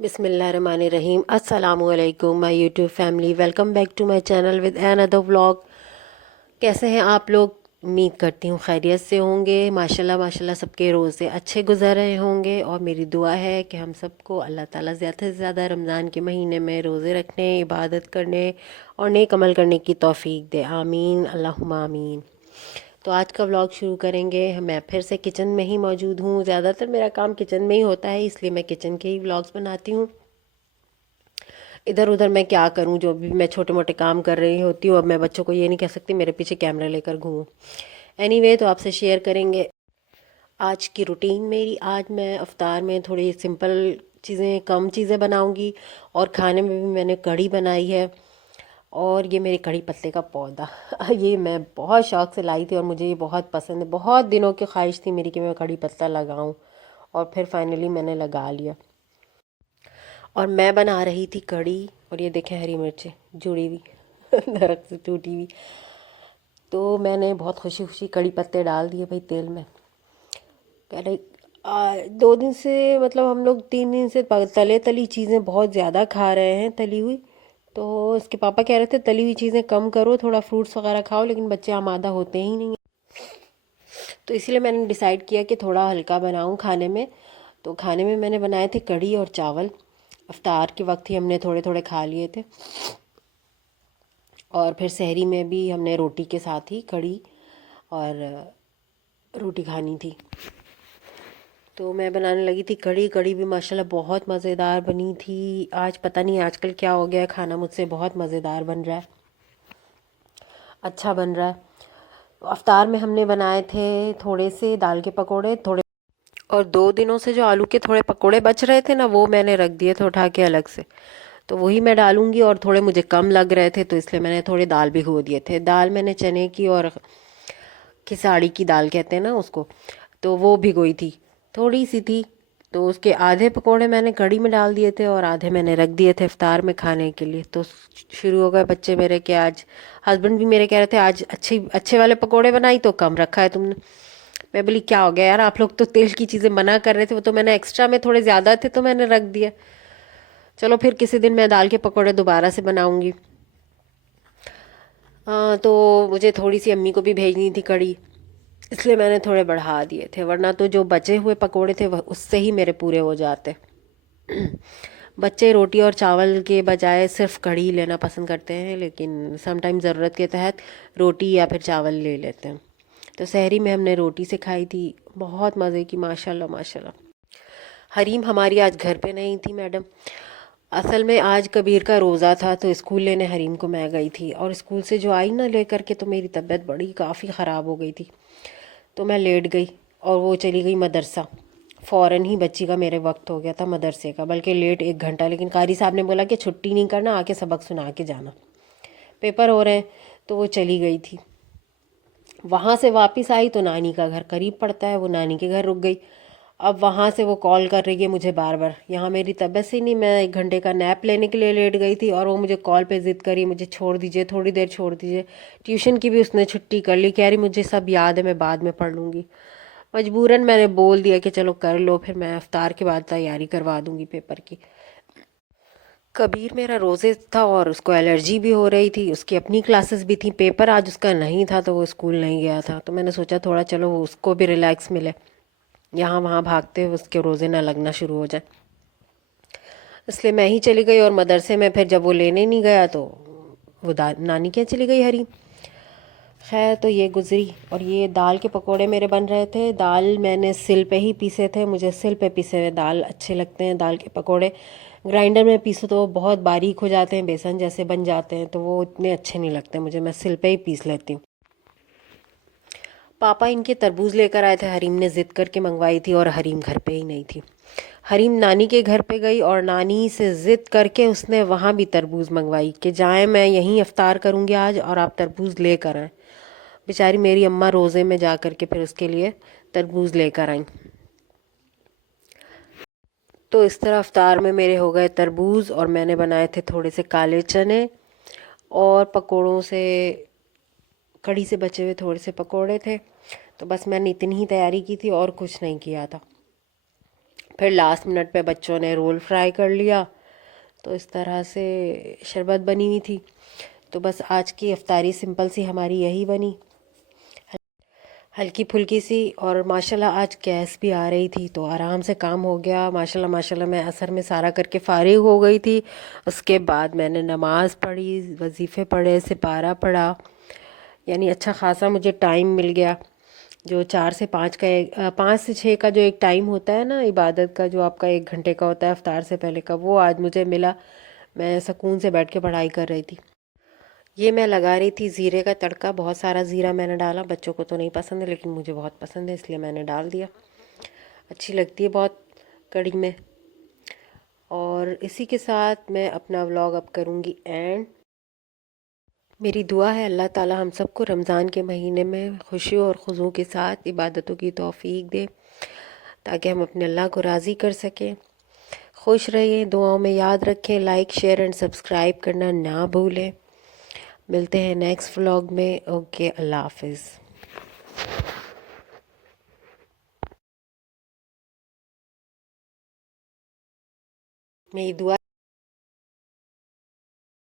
बिस्मिल्लाहिर्रहमानिर्रहीम। अस्सलामु अलैकुम my YouTube family, welcome back to my channel with another vlog. कैसे हैं आप लोग? उम्मीद करती हूँ खैरियत से होंगे। माशाल्लाह माशाल्लाह सबके रोज़े अच्छे गुजर रहे होंगे और मेरी दुआ है कि हम सबको अल्लाह ताला ज़्यादा से ज़्यादा रमज़ान के महीने में रोज़े रखने, इबादत करने और नेक अमल करने की तौफीक दे। आमीन अल्लाहुम्मा आमीन। तो आज का व्लॉग शुरू करेंगे। मैं फिर से किचन में ही मौजूद हूँ। ज़्यादातर मेरा काम किचन में ही होता है, इसलिए मैं किचन के ही व्लॉग्स बनाती हूँ। इधर उधर मैं क्या करूं, जो भी मैं छोटे मोटे काम कर रही होती हूँ, अब मैं बच्चों को ये नहीं कह सकती मेरे पीछे कैमरा लेकर घूमूं। एनीवे, तो आपसे शेयर करेंगे आज की रूटीन मेरी। आज मैं अफ्तार में थोड़ी सिंपल चीज़ें, कम चीज़ें बनाऊंगी और खाने में भी मैंने कढ़ी बनाई है। और ये मेरी कढ़ी पत्ते का पौधा ये मैं बहुत शौक से लाई थी और मुझे ये बहुत पसंद है। बहुत दिनों की ख्वाहिश थी मेरी कि मैं कढ़ी पत्ता लगाऊं और फिर फाइनली मैंने लगा लिया। और मैं बना रही थी कढ़ी, और ये देखें हरी मिर्चें जुड़ी हुई दरख्त से टूटी हुई। तो मैंने बहुत खुशी खुशी कढ़ी पत्ते डाल दिए भाई तेल में। पहले 2 दिन से, मतलब हम लोग 3 दिन से तले तली चीज़ें बहुत ज़्यादा खा रहे हैं, तली हुई। तो इसके पापा कह रहे थे तली हुई चीज़ें कम करो, थोड़ा फ्रूट्स वगैरह खाओ, लेकिन बच्चे आमादा होते ही नहीं हैं। तो इसीलिए मैंने डिसाइड किया कि थोड़ा हल्का बनाऊं खाने में। तो खाने में मैंने बनाए थे कढ़ी और चावल। अफ्तार के वक्त ही हमने थोड़े थोड़े खा लिए थे, और फिर सहरी में भी हमने रोटी के साथ ही कढ़ी और रोटी खानी थी। तो मैं बनाने लगी थी कढ़ी। कढ़ी भी माशाल्लाह बहुत मज़ेदार बनी थी। आज पता नहीं आजकल क्या हो गया है, खाना मुझसे बहुत मज़ेदार बन रहा है, अच्छा बन रहा है। अफ्तार में हमने बनाए थे थोड़े से दाल के पकोड़े, थोड़े, और 2 दिनों से जो आलू के थोड़े पकोड़े बच रहे थे ना, वो मैंने रख दिए थे उठा के अलग से। तो वही मैं डालूंगी, और थोड़े मुझे कम लग रहे थे तो इसलिए मैंने थोड़े दाल भिगो दिए थे। दाल मैंने चने की और खिसाड़ी की दाल कहते हैं ना उसको, तो वो भिगोई थी, थोड़ी सी थी। तो उसके आधे पकोड़े मैंने कढ़ी में डाल दिए थे और आधे मैंने रख दिए थे इफ्तार में खाने के लिए। तो शुरू हो गए बच्चे मेरे कि आज, हस्बैंड भी मेरे कह रहे थे आज अच्छे अच्छे वाले पकोड़े बनाई तो कम रखा है तुमने। मैं बोली क्या हो गया यार, आप लोग तो तेल की चीज़ें मना कर रहे थे, वो तो मैंने एक्स्ट्रा में थोड़े ज़्यादा थे तो मैंने रख दिया। चलो फिर किसी दिन मैं दाल के पकौड़े दोबारा से बनाऊंगी। हाँ, तो मुझे थोड़ी सी अम्मी को भी भेजनी थी कड़ी, इसलिए मैंने थोड़े बढ़ा दिए थे, वरना तो जो बचे हुए पकोड़े थे वह उससे ही मेरे पूरे हो जाते। बच्चे रोटी और चावल के बजाय सिर्फ कढ़ी लेना पसंद करते हैं, लेकिन समटाइम ज़रूरत के तहत रोटी या फिर चावल ले लेते हैं। तो सहरी में हमने रोटी से खाई थी, बहुत मज़े की, माशाल्लाह माशाल्लाह। हरीम हमारी आज घर पे नहीं थी मैडम। असल में आज कबीर का रोज़ा था, तो स्कूल लेने हरीम को मैं गई थी, और स्कूल से जो आई ना लेकर के, तो मेरी तबीयत बड़ी काफ़ी ख़राब हो गई थी। तो मैं लेट गई और वो चली गई मदरसा। फ़ौरन ही बच्ची का मेरे वक्त हो गया था मदरसे का, बल्कि लेट 1 घंटा, लेकिन कारी साहब ने बोला कि छुट्टी नहीं करना, आके सबक सुना के जाना, पेपर हो रहे हैं। तो वो चली गई थी। वहाँ से वापस आई तो नानी का घर करीब पड़ता है, वो नानी के घर रुक गई। अब वहाँ से वो कॉल कर रही है मुझे बार बार। यहाँ मेरी तबीयत से नहीं, मैं 1 घंटे का नैप लेने के लिए लेट गई थी, और वो मुझे कॉल पे ज़िद करी मुझे छोड़ दीजिए, थोड़ी देर छोड़ दीजिए। ट्यूशन की भी उसने छुट्टी कर ली, कह रही मुझे सब याद है, मैं बाद में पढ़ लूँगी। मजबूरन मैंने बोल दिया कि चलो कर लो, फिर मैं अफ्तार के बाद तैयारी करवा दूँगी पेपर की। कबीर मेरा रोज़े था और उसको एलर्जी भी हो रही थी, उसकी अपनी क्लासेस भी थी, पेपर आज उसका नहीं था तो वो स्कूल नहीं गया था। तो मैंने सोचा थोड़ा चलो उसको भी रिलैक्स मिले, यहाँ वहाँ भागते हुए उसके रोज़े ना लगना शुरू हो जाए, इसलिए मैं ही चली गई। और मदरसे में फिर जब वो लेने नहीं गया तो वो नानी के यहाँ चली गई हरी। खैर, तो ये गुजरी। और ये दाल के पकोड़े मेरे बन रहे थे। दाल मैंने सिल पे ही पीसे थे, मुझे सिल पे पीसे हुए दाल अच्छे लगते हैं दाल के पकोड़े। ग्राइंडर में पीसो तो वो बहुत बारीक हो जाते हैं, बेसन जैसे बन जाते हैं, तो वो इतने अच्छे नहीं लगते मुझे, मैं सिल पे ही पीस लेती हूँ। पापा इनके तरबूज लेकर आए थे, हरीम ने ज़िद करके मंगवाई थी, और हरीम घर पे ही नहीं थी। हरीम नानी के घर पे गई और नानी से ज़िद करके उसने वहाँ भी तरबूज मंगवाई कि जाएं, मैं यहीं अफ्तार करूँगी आज और आप तरबूज लेकर आएँ। बेचारी मेरी अम्मा रोज़े में जा कर के फिर उसके लिए तरबूज लेकर आई। तो इस तरह अफ्तार में मेरे हो गए तरबूज, और मैंने बनाए थे थोड़े से काले चने, और पकोड़ों से, कढ़ी से बचे हुए थोड़े से पकोड़े थे। तो बस मैंने इतनी ही तैयारी की थी और कुछ नहीं किया था। फिर लास्ट मिनट पे बच्चों ने रोल फ्राई कर लिया, तो इस तरह से शरबत बनी हुई थी। तो बस आज की इफ्तारी सिंपल सी हमारी यही बनी, हल्की फुल्की सी। और माशाल्लाह आज गैस भी आ रही थी तो आराम से काम हो गया। माशाल्लाह माशाल्लाह मैं असर में सारा करके फ़ारिग हो गई थी। उसके बाद मैंने नमाज़ पढ़ी, वजीफ़े पढ़े, सिपारा पढ़ा, यानी अच्छा खासा मुझे टाइम मिल गया। जो 4 से 5 का 5 से 6 का जो एक टाइम होता है ना इबादत का, जो आपका 1 घंटे का होता है इफ्तार से पहले का, वो आज मुझे मिला। मैं सुकून से बैठ के पढ़ाई कर रही थी। ये मैं लगा रही थी ज़ीरे का तड़का। बहुत सारा ज़ीरा मैंने डाला, बच्चों को तो नहीं पसंद है लेकिन मुझे बहुत पसंद है, इसलिए मैंने डाल दिया। अच्छी लगती है बहुत कढ़ी में। और इसी के साथ मैं अपना व्लॉग अब करूँगी एंड। मेरी दुआ है अल्लाह ताला हम सबको रमज़ान के महीने में खुशियों और खुशू के साथ इबादतों की तौफीक दे, ताकि हम अपने अल्लाह को राज़ी कर सकें। खुश रहिए, दुआओं में याद रखें, लाइक शेयर एंड सब्सक्राइब करना ना भूलें। मिलते हैं नेक्स्ट व्लॉग में। ओके, अल्लाह हाफिज़। मेरी दुआ